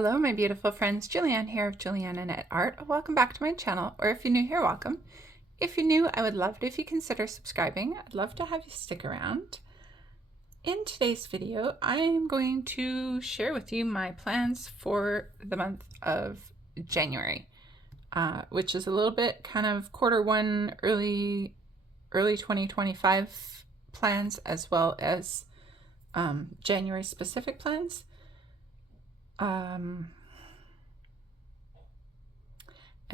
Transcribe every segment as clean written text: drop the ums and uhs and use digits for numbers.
Hello, my beautiful friends. Julianne here of Julianne Annette Art. Welcome back to my channel, or if you're new here, welcome. If you're new, I would love it if you consider subscribing. I'd love to have you stick around. In today's video, I am going to share with you my plans for the month of January, which is a little bit kind of quarter 1, early 2025 plans, as well as January specific plans. And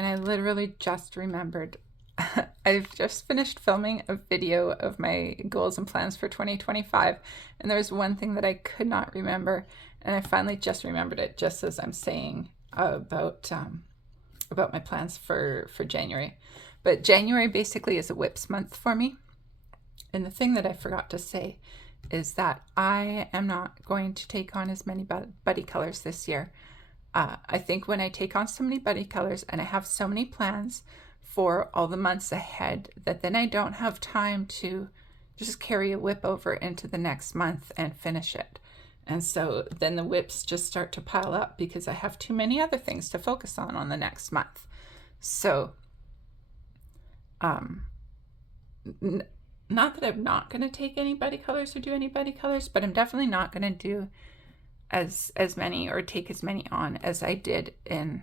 I literally just remembered I've just finished filming a video of my goals and plans for 2025, and there was one thing that I could not remember, and I finally just remembered it just as I'm saying about my plans for January. But January basically is a WIPs month for me, and the thing that I forgot to say is that I am not going to take on as many buddy colors this year. I think when I take on so many buddy colors and I have so many plans for all the months ahead, that then I don't have time to just carry a WIP over into the next month and finish it. And so then the WIPs just start to pile up because I have too many other things to focus on the next month. So, not that I'm not going to take any buddy colors or do any buddy colors, but I'm definitely not going to do as many or take as many on as I did in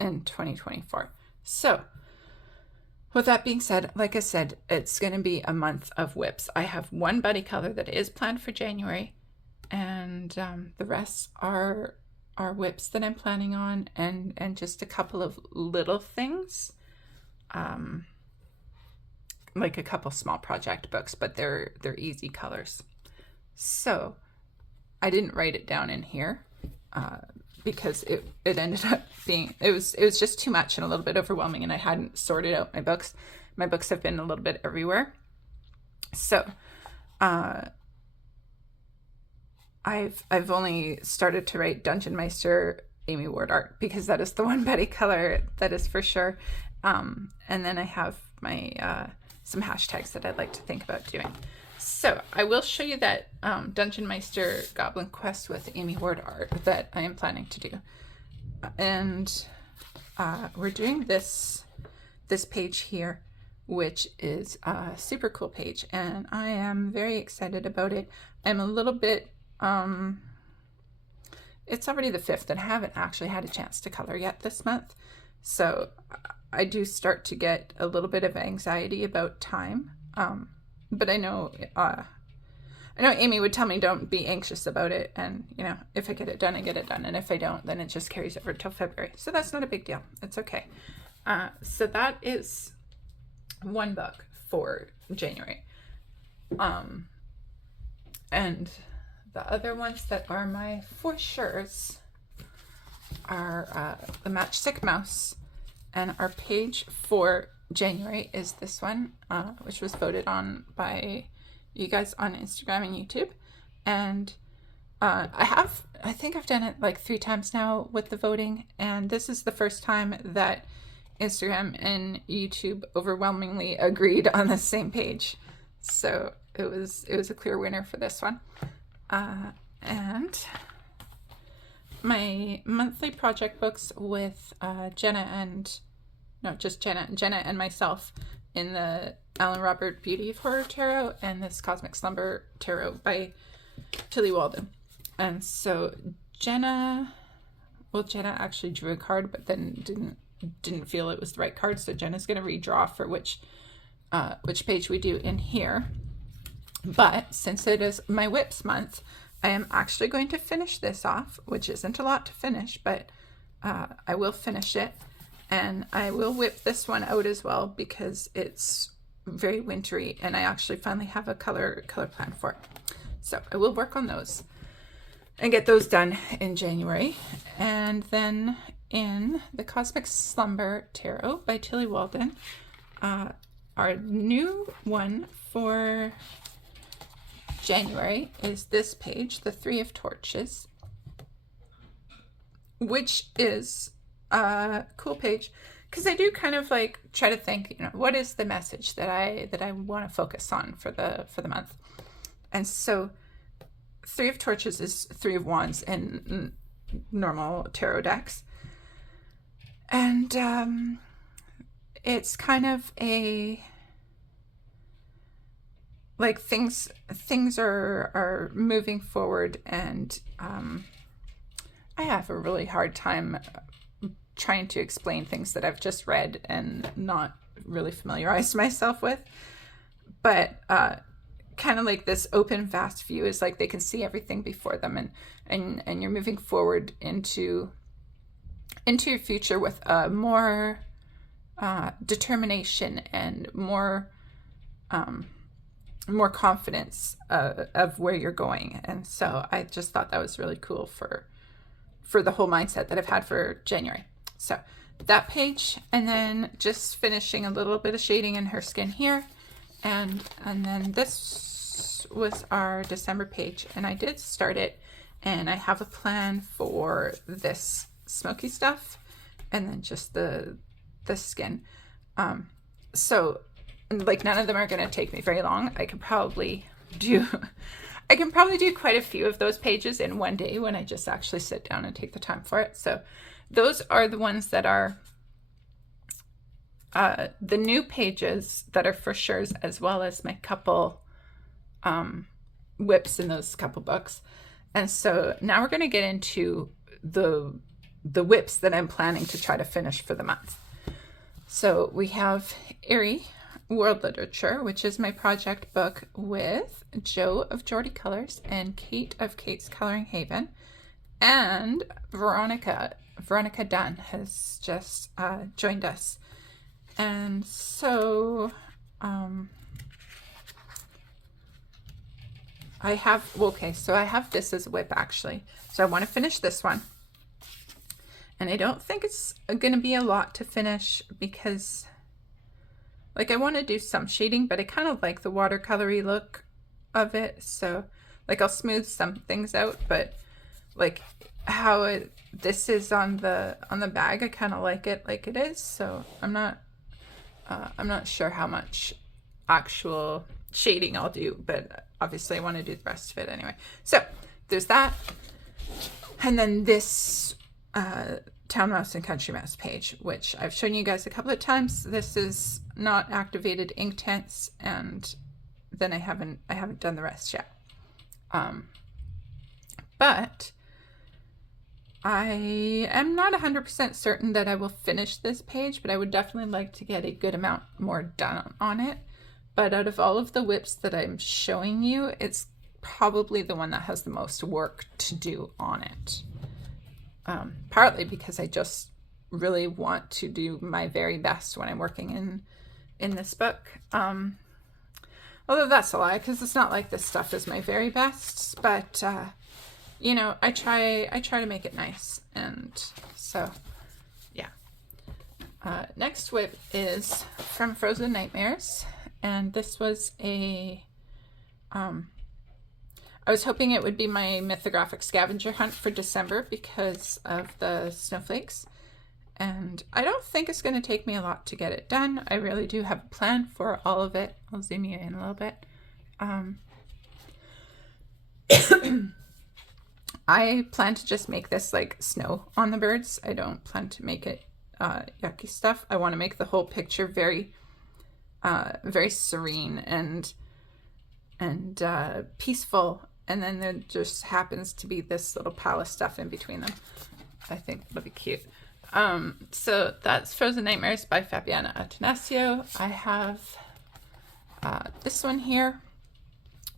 2024. So with that being said, like I said, it's going to be a month of WIPs. I have one buddy color that is planned for January, and the rest are WIPs that I'm planning on, and just a couple of little things. Like a couple small project books, but they're easy colors. So I didn't write it down in here because it ended up being, it was just too much and a little bit overwhelming, and I hadn't sorted out my books. My books have been a little bit everywhere. So I've only started to write Dungeon Meister Amy Ward art because that is the one buddy color that is for sure. And then I have my some hashtags that I'd like to think about doing. So I will show you that Dungeon Meister Goblin Quest with Amy Ward art that I am planning to do. And we're doing this page here, which is a super cool page, and I am very excited about it. I'm a little bit, it's already the 5th and I haven't actually had a chance to color yet this month. So I do start to get a little bit of anxiety about time. But I know Amy would tell me don't be anxious about it, and if I get it done, I get it done, and if I don't, then it just carries over till February. So that's not a big deal. It's okay. So that is one book for January. And the other ones that are my for sures are the Matchstick Mouse, and our page for January is this one, which was voted on by you guys on Instagram and YouTube. And I think I've done it like 3 times now with the voting, and this is the first time that Instagram and YouTube overwhelmingly agreed on the same page. So it was a clear winner for this one. And my monthly project books with Jenna and myself in the Alan Robert Beauty of Horror Tarot and this Cosmic Slumber Tarot by Tilly Walden. And so Jenna actually drew a card, but then didn't feel it was the right card, so Jenna's going to redraw for which page we do in here. But since it is my WIPs month, I am actually going to finish this off, which isn't a lot to finish, but I will finish it. And I will WIP this one out as well because it's very wintry, and I actually finally have a color plan for it. So I will work on those and get those done in January. And then in the Cosmic Slumber Tarot by Tilly Walden, our new one for January is this page, the 3 of Torches, which is a cool page because I do kind of like try to think, what is the message that I want to focus on for the month. And so Three of Torches is Three of Wands in normal tarot decks. And it's kind of a, like, things are moving forward, and I have a really hard time trying to explain things that I've just read and not really familiarized myself with. But kind of like this open, vast view is like they can see everything before them, and you're moving forward into your future with more determination and more confidence of where you're going. And so I just thought that was really cool for the whole mindset that I've had for January. So that page, and then just finishing a little bit of shading in her skin here. And then this was our December page, and I did start it, and I have a plan for this smoky stuff and then just the skin. So like none of them are going to take me very long. I can probably do quite a few of those pages in one day when I just actually sit down and take the time for it. So those are the ones that are the new pages that are for sure's, as well as my couple whips in those couple books. And so now we're going to get into the whips that I'm planning to try to finish for the month. So we have Erie World Literature, which is my project book with Jo of Geordie Colors and Kate of Kate's Coloring Haven, and Veronica Dunn has just joined us. And so I have this as a whip, actually. So I want to finish this one. And I don't think it's going to be a lot to finish, because like I want to do some shading, but I kind of like the watercolory look of it. So like I'll smooth some things out, but like how this is on the bag, I kind of like it like it is. So I'm not sure how much actual shading I'll do, but obviously I want to do the rest of it anyway. So there's that. And then this Town Mouse and Country Mouse page, which I've shown you guys a couple of times. This is not activated Inktense, and then I haven't done the rest yet. But I am not 100% certain that I will finish this page, but I would definitely like to get a good amount more done on it. But out of all of the whips that I'm showing you, it's probably the one that has the most work to do on it. Partly because I just really want to do my very best when I'm working in this book. Although that's a lie, because it's not like this stuff is my very best, but you know, I try to make it nice. And so yeah. Next whip is from Frozen Nightmares, and this was a I was hoping it would be my mythographic scavenger hunt for December because of the snowflakes. And I don't think it's going to take me a lot to get it done. I really do have a plan for all of it. I'll zoom you in a little bit. I plan to just make this like snow on the birds. I don't plan to make it yucky stuff. I want to make the whole picture very, very serene and peaceful. And then there just happens to be this little pile of stuff in between them. I think it'll be cute. So that's Frozen Nightmares by Fabiana Attanasio. I have this one here,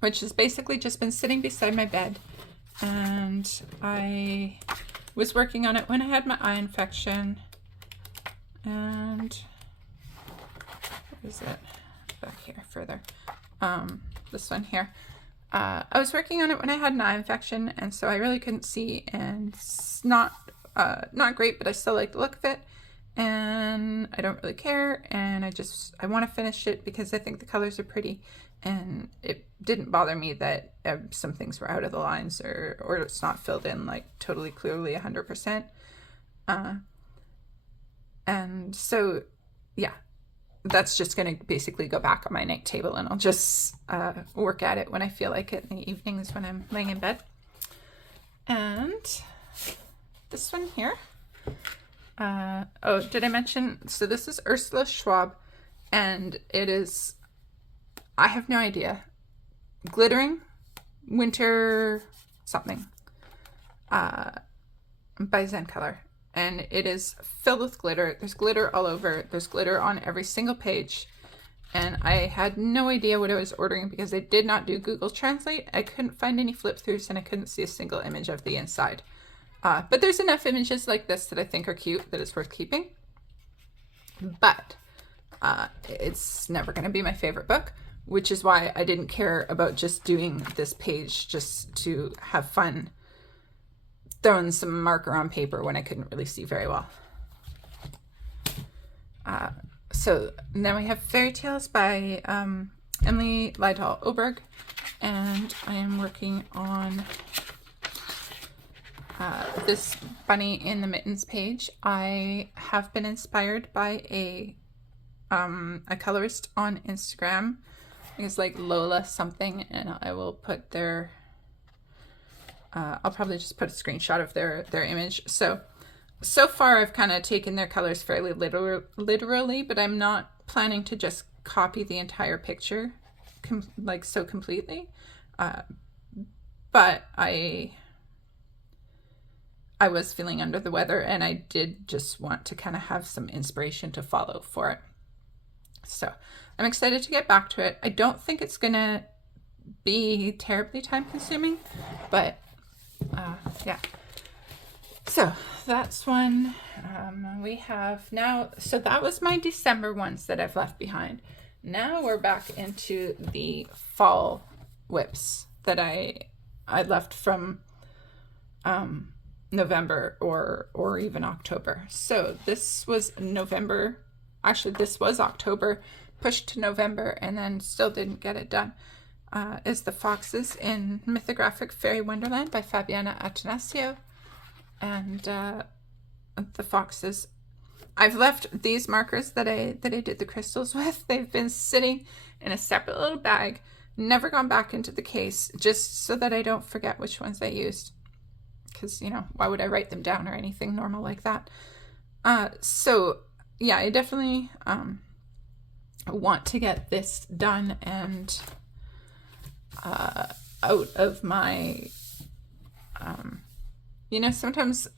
which has basically just been sitting beside my bed. And I was working on it when I had my eye infection. And where is it? Back here further. This one here. I was working on it when I had an eye infection, and so I really couldn't see, and it's not great, but I still like the look of it, and I don't really care, and I want to finish it because I think the colors are pretty, and it didn't bother me that some things were out of the lines or it's not filled in like totally clearly 100%. And so yeah, that's just going to basically go back on my night table, and I'll just work at it when I feel like it in the evenings when I'm laying in bed. And this one here. Oh, did I mention? So this is Ursula Schwab, and it is, I have no idea, Glittering Winter something by Zen Color. And it is filled with glitter. There's glitter all over. There's glitter on every single page. And I had no idea what I was ordering because I did not do Google Translate. I couldn't find any flip throughs, and I couldn't see a single image of the inside. But there's enough images like this that I think are cute that it's worth keeping. But it's never going to be my favorite book, which is why I didn't care about just doing this page just to have fun throwing some marker on paper when I couldn't really see very well. So then we have Fairy Tales by Emily Lydall Oberg, and I am working on this Bunny in the Mittens page. I have been inspired by a colorist on Instagram. I think it's like Lola something, and I will put their I'll probably just put a screenshot of their image. So far I've kind of taken their colors fairly literally, but I'm not planning to just copy the entire picture so completely. But I was feeling under the weather, and I did just want to kind of have some inspiration to follow for it. So I'm excited to get back to it. I don't think it's gonna be terribly time consuming, but yeah. So that's one. We have now, so that was my December ones that I've left behind. Now we're back into the fall whips that I left from November or even October. So this was November. Actually, this was October, pushed to November, and then still didn't get it done. Is The Foxes in Mythographic Fairy Wonderland by Fabiana Attanasio. And the foxes, I've left these markers that I did the crystals with. They've been sitting in a separate little bag, never gone back into the case, just so that I don't forget which ones I used. Because, you know, why would I write them down or anything normal like that? So yeah, I definitely want to get this done and out of my you know, sometimes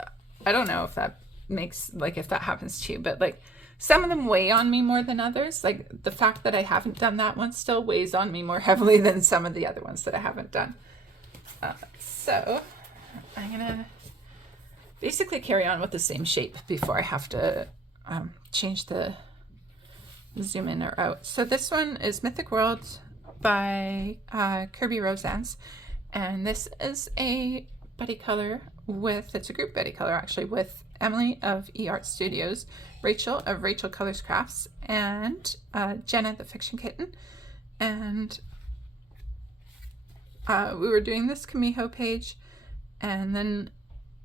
I don't know if that makes, like, if that happens to you, but like some of them weigh on me more than others. Like the fact that I haven't done that one still weighs on me more heavily than some of the other ones that I haven't done. So I'm gonna basically carry on with the same shape before I have to change the zoom in or out. So this one is Mythic World by Kirby Rosans, and this is a buddy color with, it's a group buddy color actually, with Emily of eArt Studios, Rachel of Rachel Colors Crafts, and Jenna the Fiction Kitten. And we were doing this Kamiho page, and then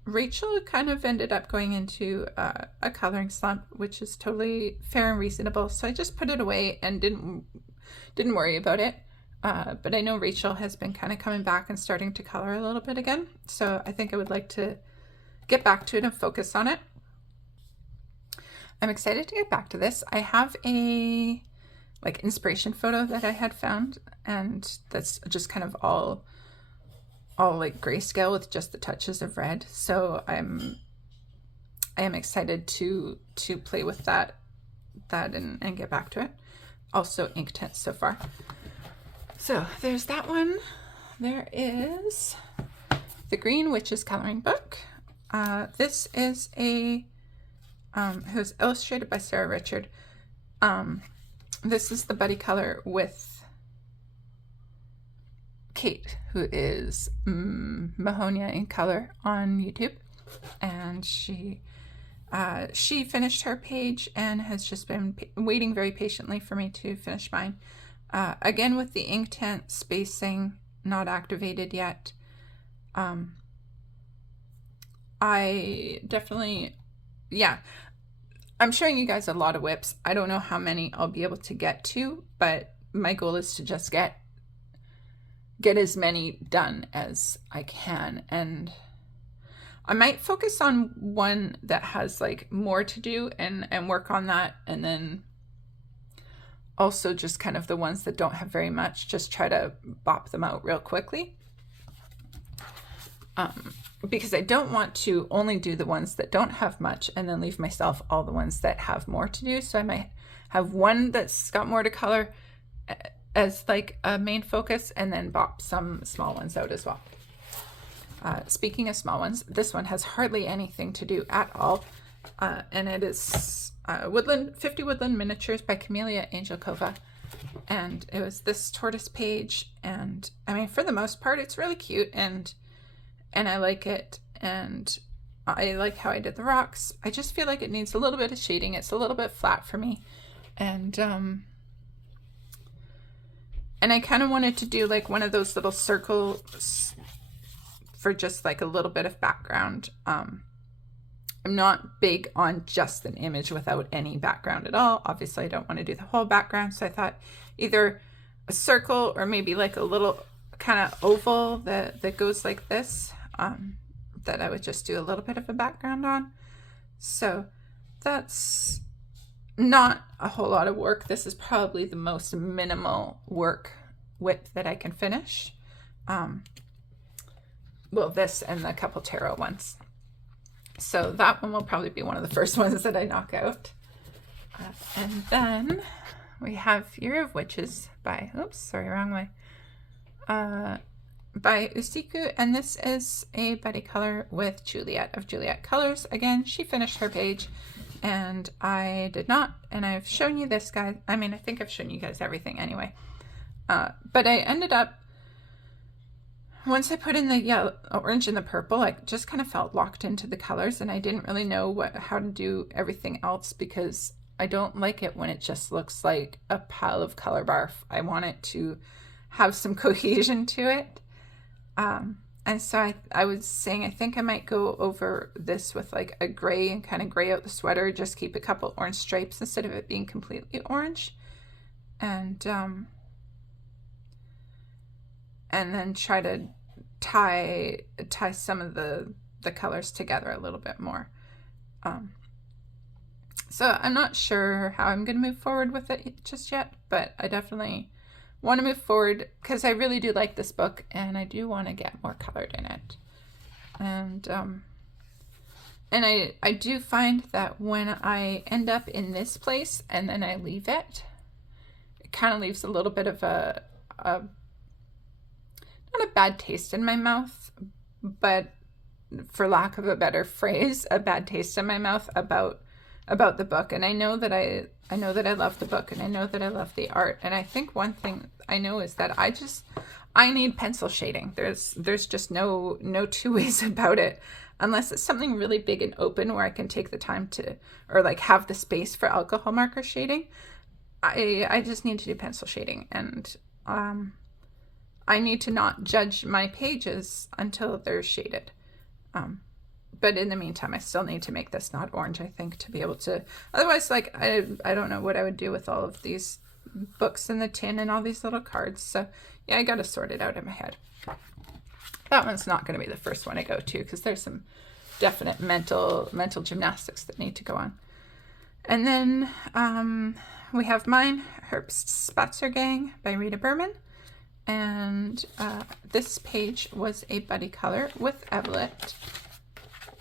Rachel kind of ended up going into a coloring slump, which is totally fair and reasonable. So I just put it away and didn't worry about it. But I know Rachel has been kind of coming back and starting to color a little bit again. So I think I would like to get back to it and focus on it. I'm excited to get back to this. I have a like inspiration photo that I had found, and that's just kind of all like grayscale with just the touches of red. So I am excited to play with that and get back to it. Also Inktense so far. So there's that one. There is the Green Witches coloring book. This is it was illustrated by Sarah Richard. This is the buddy color with Kate, who is Mahonia in Color on YouTube, and she finished her page and has just been waiting very patiently for me to finish mine. Again, with the Inktense spacing not activated yet. I definitely, yeah, I'm showing you guys a lot of whips. I don't know how many I'll be able to get to, but my goal is to just get as many done as I can. And I might focus on one that has like more to do and work on that, and then also just kind of the ones that don't have very much, just try to bop them out real quickly. Because I don't want to only do the ones that don't have much and then leave myself all the ones that have more to do. So I might have one that's got more to color as like a main focus, and then bop some small ones out as well. Speaking of small ones, this one has hardly anything to do at all, and it is 50 Woodland Miniatures by Camelia Angelkova, and it was this tortoise page, and I mean, for the most part, it's really cute, and I like it, and I like how I did the rocks. I just feel like it needs a little bit of shading. It's a little bit flat for me, and I kind of wanted to do like one of those little circles for just like a little bit of background. I'm not big on just an image without any background at all. Obviously, I don't want to do the whole background, so I thought either a circle or maybe like a little kind of oval that goes like this, that I would just do a little bit of a background on. So that's not a whole lot of work. This is probably the most minimal work width that I can finish. Well, this and a couple tarot ones. So that one will probably be one of the first ones that I knock out. And then we have Year of Witches by, oops, sorry, wrong way. By Usiku, and this is a buddy color with Juliet of Juliet Colors. Again, she finished her page and I did not, and I've shown you this, guys. I mean, I think I've shown you guys everything anyway. But I ended up, once I put in the orange and the purple, I just kind of felt locked into the colors, and I didn't really know how to do everything else, because I don't like it when it just looks like a pile of color barf. I want it to have some cohesion to it. And so I was saying, I think I might go over this with like a gray and kind of gray out the sweater, just keep a couple orange stripes instead of it being completely orange. And then try to tie some of the colors together a little bit more. So I'm not sure how I'm going to move forward with it just yet, but I definitely want to move forward because I really do like this book, and I do want to get more colored in it. And I do find that when I end up in this place and then I leave it, it kind of leaves a little bit of a not a bad taste in my mouth, but for lack of a better phrase, a bad taste in my mouth about the book. And I know that I love the book, and I know that I love the art. And I think one thing I know is that I need pencil shading. There's just no two ways about it, unless it's something really big and open where I can take the time to, or like have the space for alcohol marker shading. I just need to do pencil shading, and I need to not judge my pages until they're shaded. But in the meantime, I still need to make this not orange, I think, to be able to, otherwise, like, I don't know what I would do with all of these books in the tin and all these little cards. So yeah, I got to sort it out in my head. That one's not going to be the first one I go to, because there's some definite mental gymnastics that need to go on. And then we have mine, Herbst Spatzer Gang by Rita Berman. And this page was a buddy color with Evelyn,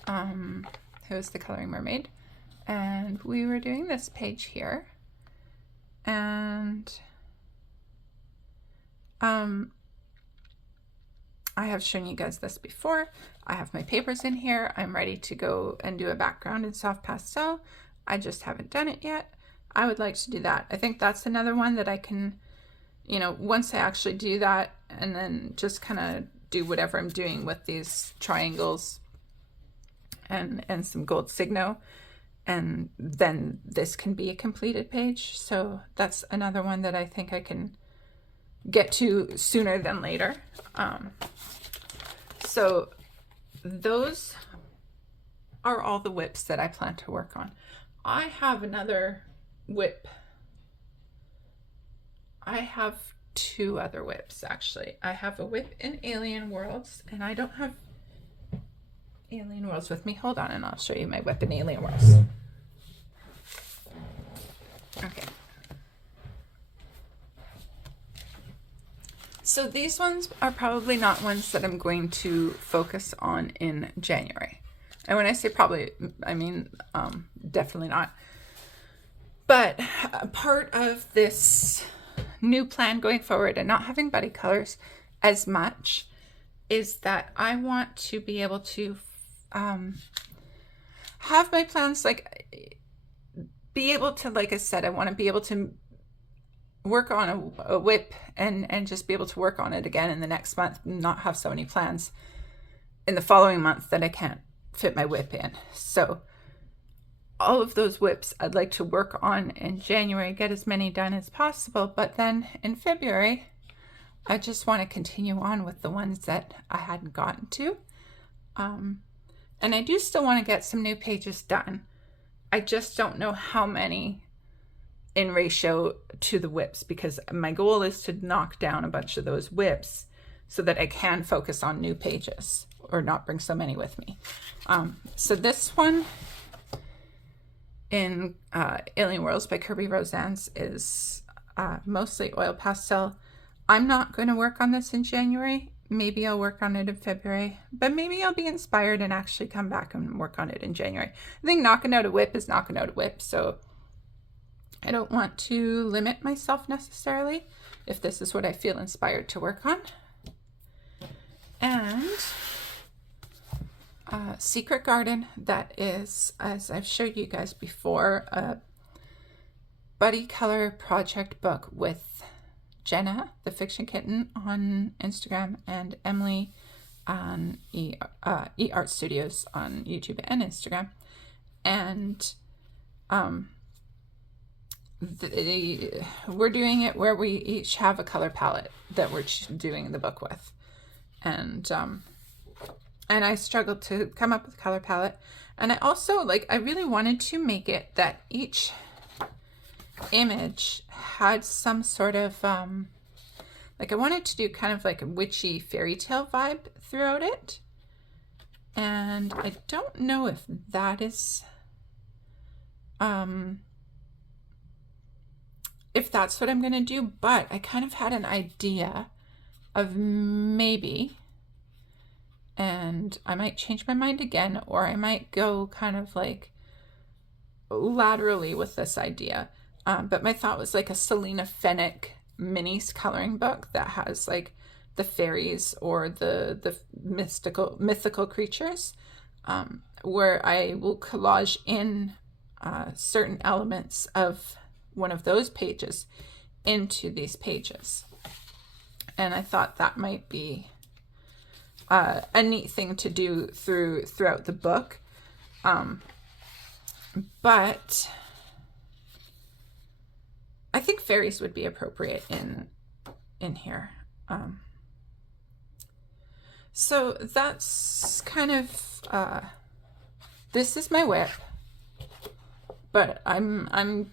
who is the Coloring Mermaid. And we were doing this page here. And I have shown you guys this before. I have my papers in here. I'm ready to go and do a background in soft pastel. I just haven't done it yet. I would like to do that. I think that's another one that I can, you know, once I actually do that, and then just kind of do whatever I'm doing with these triangles and some gold signo, and then this can be a completed page. So that's another one that I think I can get to sooner than later. So those are all the whips that I plan to work on. I have another whip. I have two other whips, actually. I have a whip in Alien Worlds, and I don't have Alien Worlds with me. Hold on, and I'll show you my whip in Alien Worlds. Okay. So these ones are probably not ones that I'm going to focus on in January. And when I say probably, I mean definitely not. But part of this new plan going forward and not having buddy colors as much is that I want to be able to have my plans, like be able to, like I said, I want to be able to work on a whip and just be able to work on it again in the next month, and not have so many plans in the following month that I can't fit my whip in. So all of those whips I'd like to work on in January, get as many done as possible, but then in February I just want to continue on with the ones that I hadn't gotten to. And I do still want to get some new pages done. I just don't know how many in ratio to the whips, because my goal is to knock down a bunch of those whips so that I can focus on new pages or not bring so many with me. So this one in Alien Worlds by Kirby Rosannes is mostly oil pastel. I'm not going to work on this in January. Maybe I'll work on it in February, but maybe I'll be inspired and actually come back and work on it in January. I think knocking out a whip is knocking out a whip, so I don't want to limit myself necessarily if this is what I feel inspired to work on. And Secret Garden, that is, as I've showed you guys before, a buddy color project book with Jenna, the Fiction Kitten, on Instagram, and Emily on eArt Studios on YouTube and Instagram. And we're doing it where we each have a color palette that we're doing the book with. And I struggled to come up with a color palette. And I also, I really wanted to make it that each image had some sort of, I wanted to do kind of like a witchy fairy tale vibe throughout it. And I don't know if that is, if that's what I'm going to do, but I kind of had an idea of maybe, and I might change my mind again, or I might go kind of like laterally with this idea. But my thought was like a Selena Fenwick minis coloring book that has like the fairies or the mythical creatures, where I will collage in certain elements of one of those pages into these pages. And I thought that might be a neat thing to do throughout the book. But I think fairies would be appropriate in here. So that's kind of this is my whip, but I'm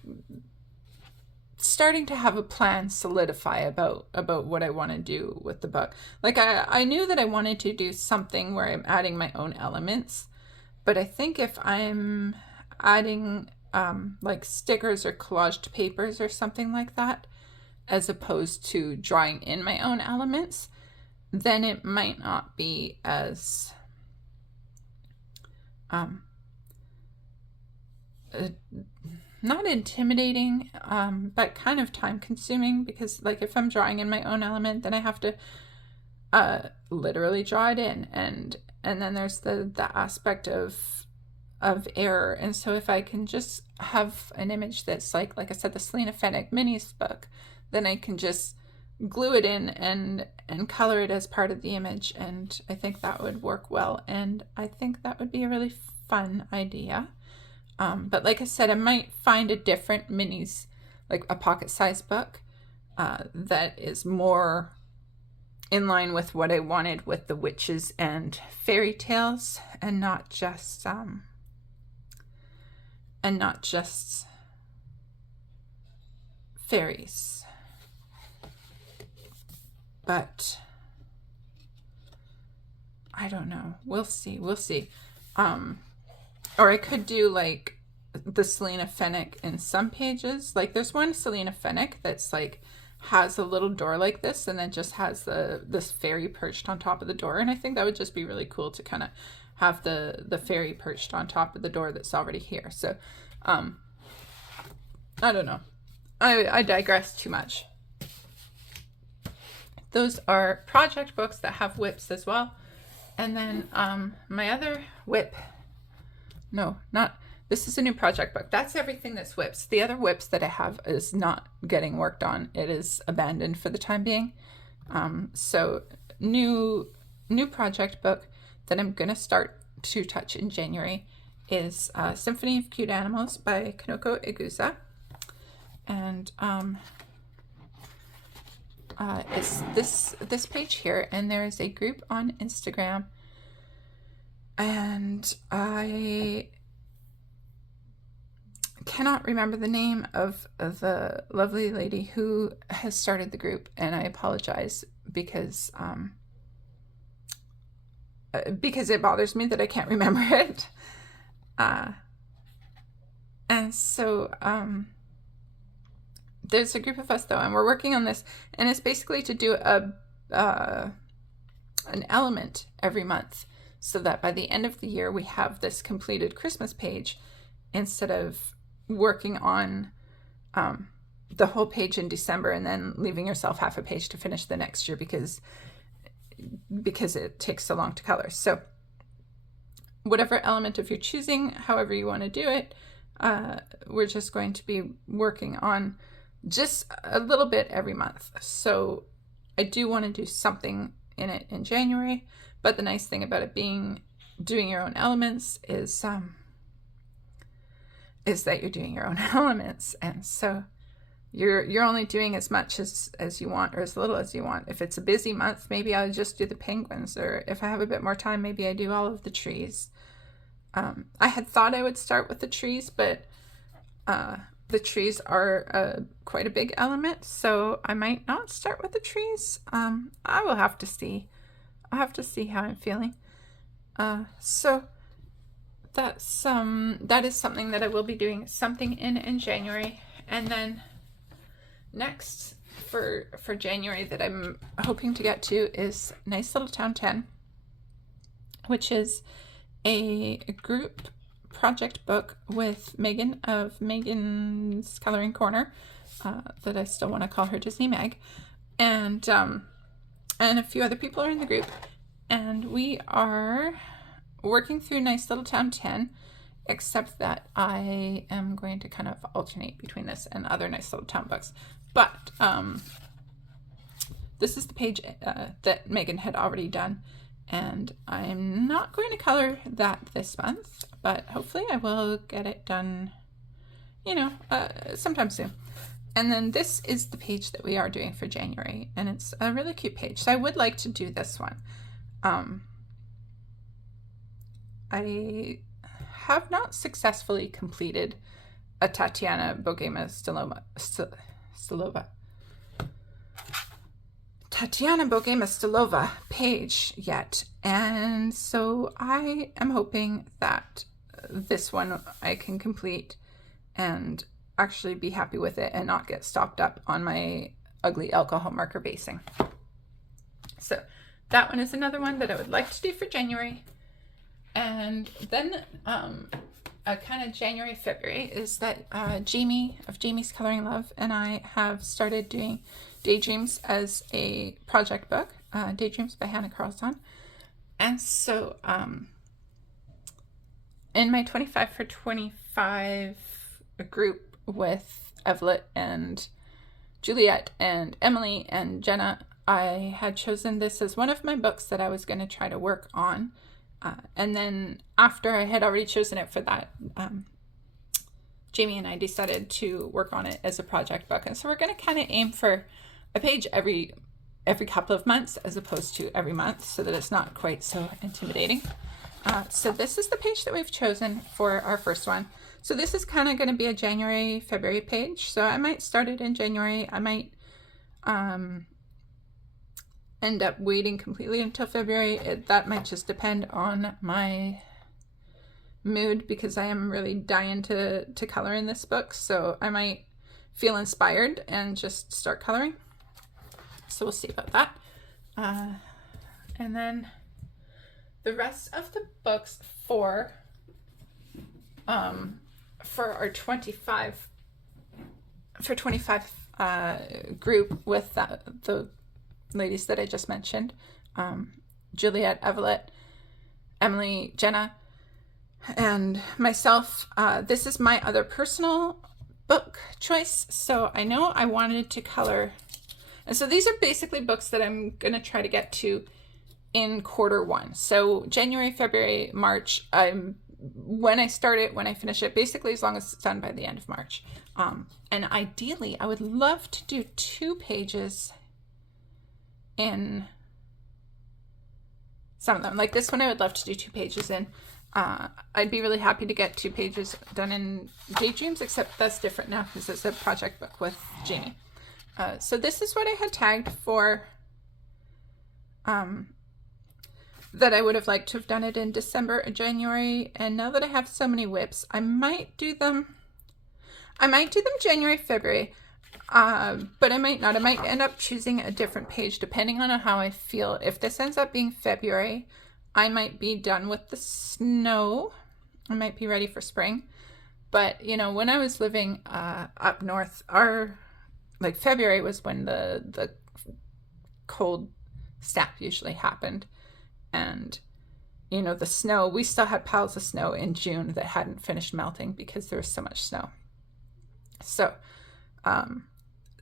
starting to have a plan solidify about what I want to do with the book. I knew that I wanted to do something where I'm adding my own elements, but I think if I'm adding like stickers or collaged papers or something like that, as opposed to drawing in my own elements, then it might not be as not intimidating, but kind of time consuming, because if I'm drawing in my own element, then I have to literally draw it in, and then there's the aspect of error. And so if I can just have an image that's like I said, the Selena Fenwick minis book, then I can just glue it in and color it as part of the image, and I think that would work well, and I think that would be a really fun idea. But like I said, I might find a different minis, like a pocket-sized book, that is more in line with what I wanted with the witches and fairy tales, and not just and not just fairies. But I don't know. We'll see. We'll see. Or I could do like the Selena Fenwick in some pages. Like there's one Selena Fenwick that's like has a little door like this and then just has this fairy perched on top of the door. And I think that would just be really cool to kind of have the fairy perched on top of the door that's already here. So I don't know. I digress too much. Those are project books that have whips as well. And then my other whip, no, not, this is a new project book. That's everything that's whips. The other whips that I have is not getting worked on. It is abandoned for the time being. So new project book that I'm going to start to touch in January is Symphony of Cute Animals by Kanoko Egusa. And it's this page here, and there is a group on Instagram, and I cannot remember the name of the lovely lady who has started the group, and I apologize because it bothers me that I can't remember it. And so there's a group of us though, and we're working on this, and it's basically to do an element every month, so that by the end of the year we have this completed Christmas page, instead of working on the whole page in December and then leaving yourself half a page to finish the next year because it takes so long to color. So whatever element of your choosing, however you want to do it, we're just going to be working on just a little bit every month. So I do want to do something in it in January, but the nice thing about it being doing your own elements is that you're doing your own elements, and so you're only doing as much as you want, or as little as you want. If it's a busy month, maybe I'll just do the penguins, or if I have a bit more time, maybe I do all of the trees. I had thought I would start with the trees, but the trees are quite a big element, so I might not start with the trees. I will have to see. I'll have to see how I'm feeling. So that is something that I will be doing something in January. And then next for January that I'm hoping to get to is Nice Little Town 10, which is a group project book with Megan of Megan's Coloring Corner, that I still want to call her Disney Meg, and a few other people are in the group, and we are working through Nice Little Town 10, except that I am going to kind of alternate between this and other Nice Little Town books. But this is the page that Megan had already done, and I'm not going to color that this month, but hopefully I will get it done, sometime soon. And then this is the page that we are doing for January, and it's a really cute page. So I would like to do this one. I have not successfully completed a Tatiana Bogema Stylova page yet, and so I am hoping that this one I can complete and actually be happy with it and not get stopped up on my ugly alcohol marker basing. So that one is another one that I would like to do for January. And then a kind of January, February is that Jamie of Jamie's Coloring Love and I have started doing Daydreams as a project book, Daydreams by Hannah Carlson. And so in my 25 for 25 group with Evelyn and Juliet and Emily and Jenna, I had chosen this as one of my books that I was going to try to work on. And then after I had already chosen it for that, Jamie and I decided to work on it as a project book. And so we're going to kind of aim for a page every couple of months as opposed to every month, so that it's not quite so intimidating. So this is the page that we've chosen for our first one. So this is kind of going to be a January, February page. So I might start it in January. I might end up waiting completely until February. That might just depend on my mood, because I am really dying to color in this book. So I might feel inspired and just start coloring. So we'll see about that. And then the rest of the books for our 25 group with the ladies that I just mentioned, Juliet, Evelyn, Emily, Jenna, and myself. This is my other personal book choice. So I know I wanted to color, and so these are basically books that I'm going to try to get to in Q1. So January, February, March, when I start it, when I finish it, basically as long as it's done by the end of March. And ideally, I would love to do 2 pages in some of them. Like this one, I would love to do 2 pages in. I'd be really happy to get 2 pages done in Daydreams, except that's different now because it's a project book with Jamie. So this is what I had tagged for that I would have liked to have done it in December or January. And now that I have so many whips, I might do them January, February, but I might not. I might end up choosing a different page depending on how I feel. If this ends up being February, I might be done with the snow. I might be ready for spring. But, you know, when I was living up north, February was when the cold snap usually happened. And, you know, the snow, we still had piles of snow in June that hadn't finished melting because there was so much snow. So,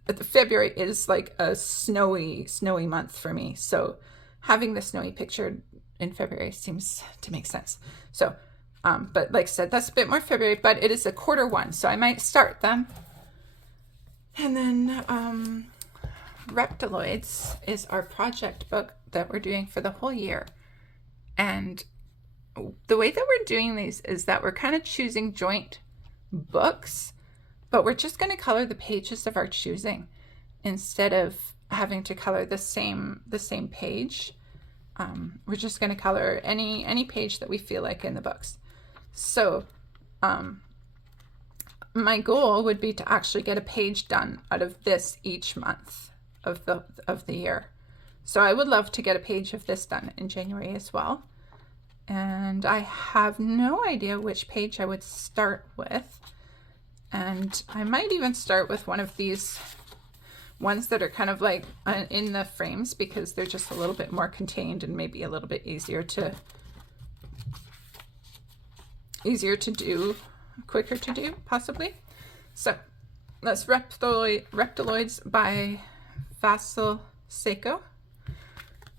February is like a snowy month for me. So having the snowy picture in February seems to make sense. So, but like I said, that's a bit more February, but it is a Q1. So I might start them. And then, Reptiloids is our project book that we're doing for the whole year. And the way that we're doing these is that we're kind of choosing joint books, but we're just going to color the pages of our choosing instead of having to color the same page. We're just going to color any page that we feel like in the books. So my goal would be to actually get a page done out of this each month of the year. So I would love to get a page of this done in January as well. And I have no idea which page I would start with. And I might even start with one of these ones that are kind of like in the frames, because they're just a little bit more contained and maybe a little bit easier to do, quicker to do, possibly. So that's Reptiloids by Vasil Seiko.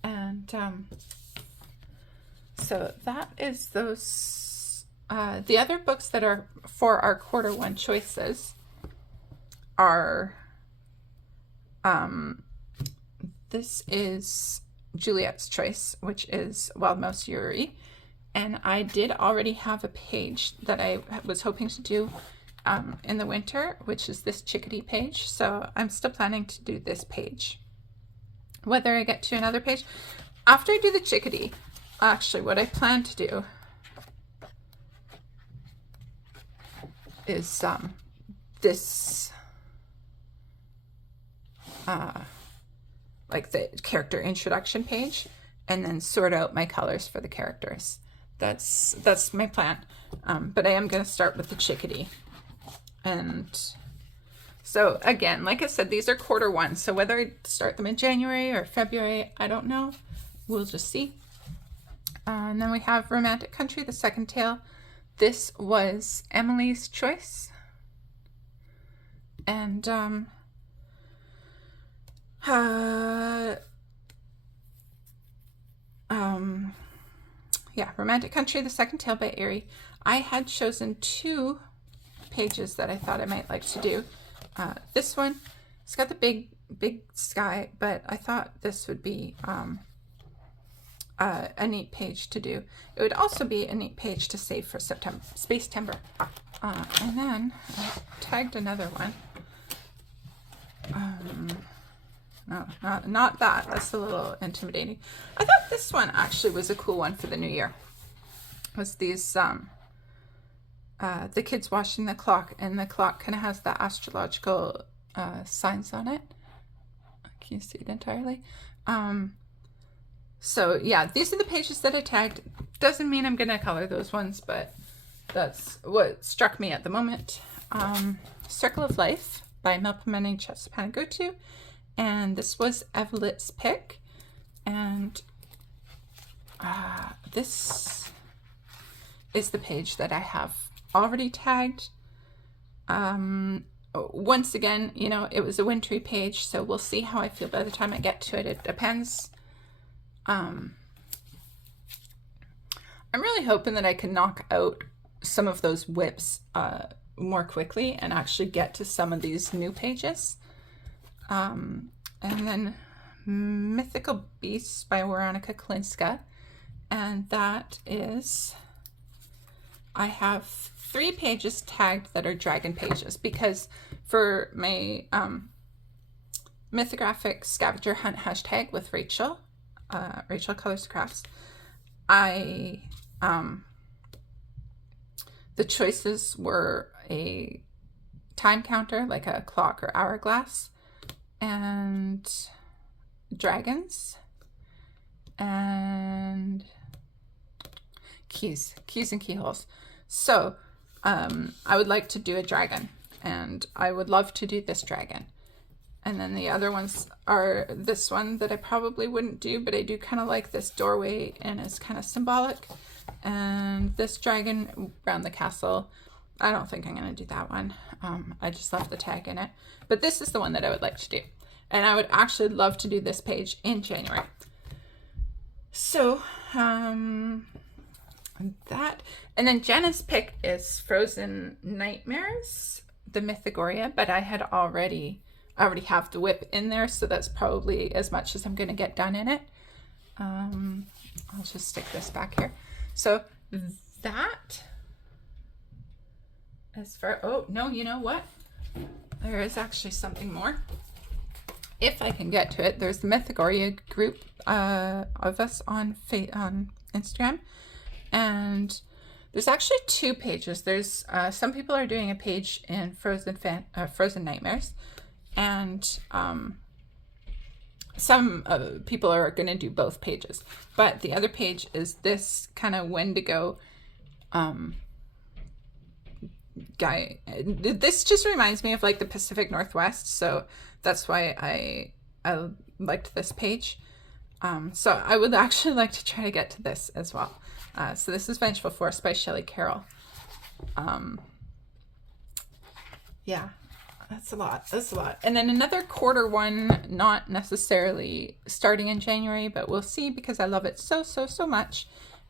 And so that is those. The other books that are for our Q1 choices are, this is Juliet's choice, which is Wild Mouse Yuri. And I did already have a page that I was hoping to do in the winter, which is this chickadee page. So I'm still planning to do this page. Whether I get to another page after I do the chickadee, actually what I plan to do is this like the character introduction page, and then sort out my colors for the characters. That's my plan. But I am going to start with the chickadee. And so again, like I said, these are Q1. So whether I start them in January or February, I don't know. We'll just see. And then we have Romantic Country, the second tale. This was Emily's choice. And yeah, Romantic Country, the second tale by Erie. I had chosen 2 pages that I thought I might like to do. This one, it's got the big sky, but I thought this would be a neat page to do. It would also be a neat page to save for September, Space-tember. And then I tagged another one. No, not that. That's a little intimidating. I thought this one actually was a cool one for the new year. It was these, the kids watching the clock, and the clock kind of has the astrological signs on it. Can you see it entirely? So yeah, these are the pages that I tagged. Doesn't mean I'm gonna color those ones, but that's what struck me at the moment. Circle of Life by Melpomene Chesapeagotu, and this was Evelyn's pick, and this is the page that I have already tagged. Once again, you know, it was a wintry page, so we'll see how I feel by the time I get to it. It depends. I'm really hoping that I can knock out some of those whips more quickly and actually get to some of these new pages. And then Mythical Beasts by Weronika Kalinska, and that is, I have 3 pages tagged that are dragon pages, because for my mythographic scavenger hunt hashtag with Rachel, Rachel Colors Crafts, the choices were a time counter, like a clock or hourglass, and dragons, and keys and keyholes. So I would like to do a dragon, and I would love to do this dragon. And then the other ones are this one that I probably wouldn't do, but I do kind of like this doorway and it's kind of symbolic. And this dragon around the castle, I don't think I'm going to do that one. I just love the tag in it. But this is the one that I would like to do. And I would actually love to do this page in January. So, that. And then Jenna's pick is Frozen Nightmares, the Mythagoria, but I already have the whip in there, so that's probably as much as I'm going to get done in it. I'll just stick this back here. So that, as far, oh no, you know what? There is actually something more. If I can get to it, there's the Mythagoria group of us on Instagram, and there's actually 2 pages. There's some people are doing a page in Frozen Nightmares, and some people are going to do both pages. But the other page is this kind of Wendigo guy. This just reminds me of like the Pacific Northwest, so that's why I liked this page. So I would actually like to try to get to this as well. So this is Vengeful Force by Shelley Carroll. Yeah, that's a lot. And then another quarter one, not necessarily starting in January, but we'll see because I love it so much,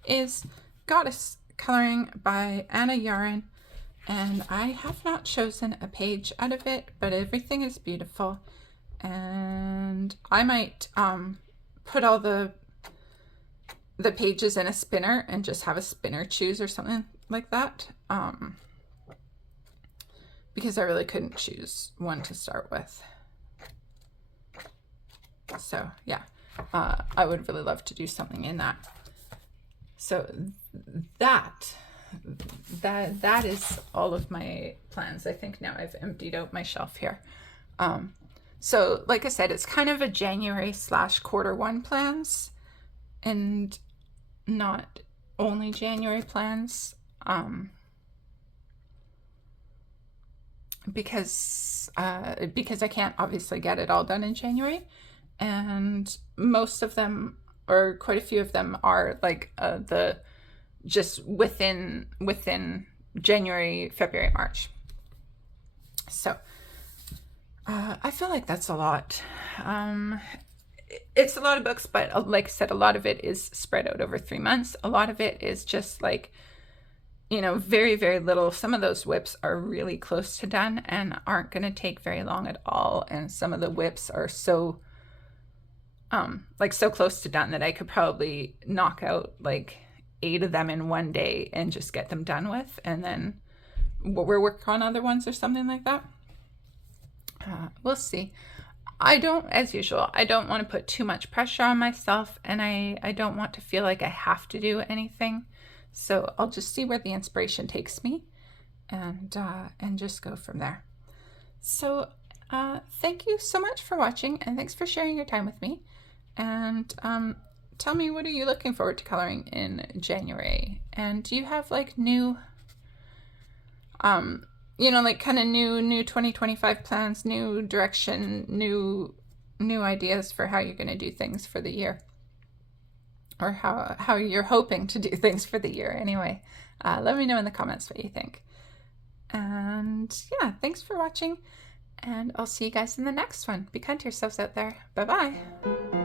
is Goddess Coloring by Anna Yaren. And I have not chosen a page out of it, but everything is beautiful. And I might put all the pages in a spinner and just have a spinner choose or something like that. Because I really couldn't choose one to start with. So yeah, I would really love to do something in that. So that is all of my plans. I think now I've emptied out my shelf here. So like I said, it's kind of a January / quarter one plans, and not only January plans. Because I can't obviously get it all done in January, and most of them, or quite a few of them, are like the just within January, February, March. So I feel like that's a lot. It's a lot of books, but like I said, a lot of it is spread out over 3 months. A lot of it is just like, you know, very, very little. Some of those whips are really close to done and aren't going to take very long at all. And some of the whips are so like so close to done that I could probably knock out like 8 of them in one day and just get them done with, and then we'll work on other ones or something like that. We'll see. I don't, as usual, I don't want to put too much pressure on myself, and I don't want to feel like I have to do anything. So I'll just see where the inspiration takes me, and just go from there. So thank you so much for watching, and thanks for sharing your time with me. And tell me, what are you looking forward to coloring in January? And do you have like new, like kind of new 2025 plans, new direction, new ideas for how you're going to do things for the year, or how you're hoping to do things for the year anyway? Let me know in the comments what you think. And yeah, thanks for watching, and I'll see you guys in the next one. Be kind to yourselves out there. Bye bye.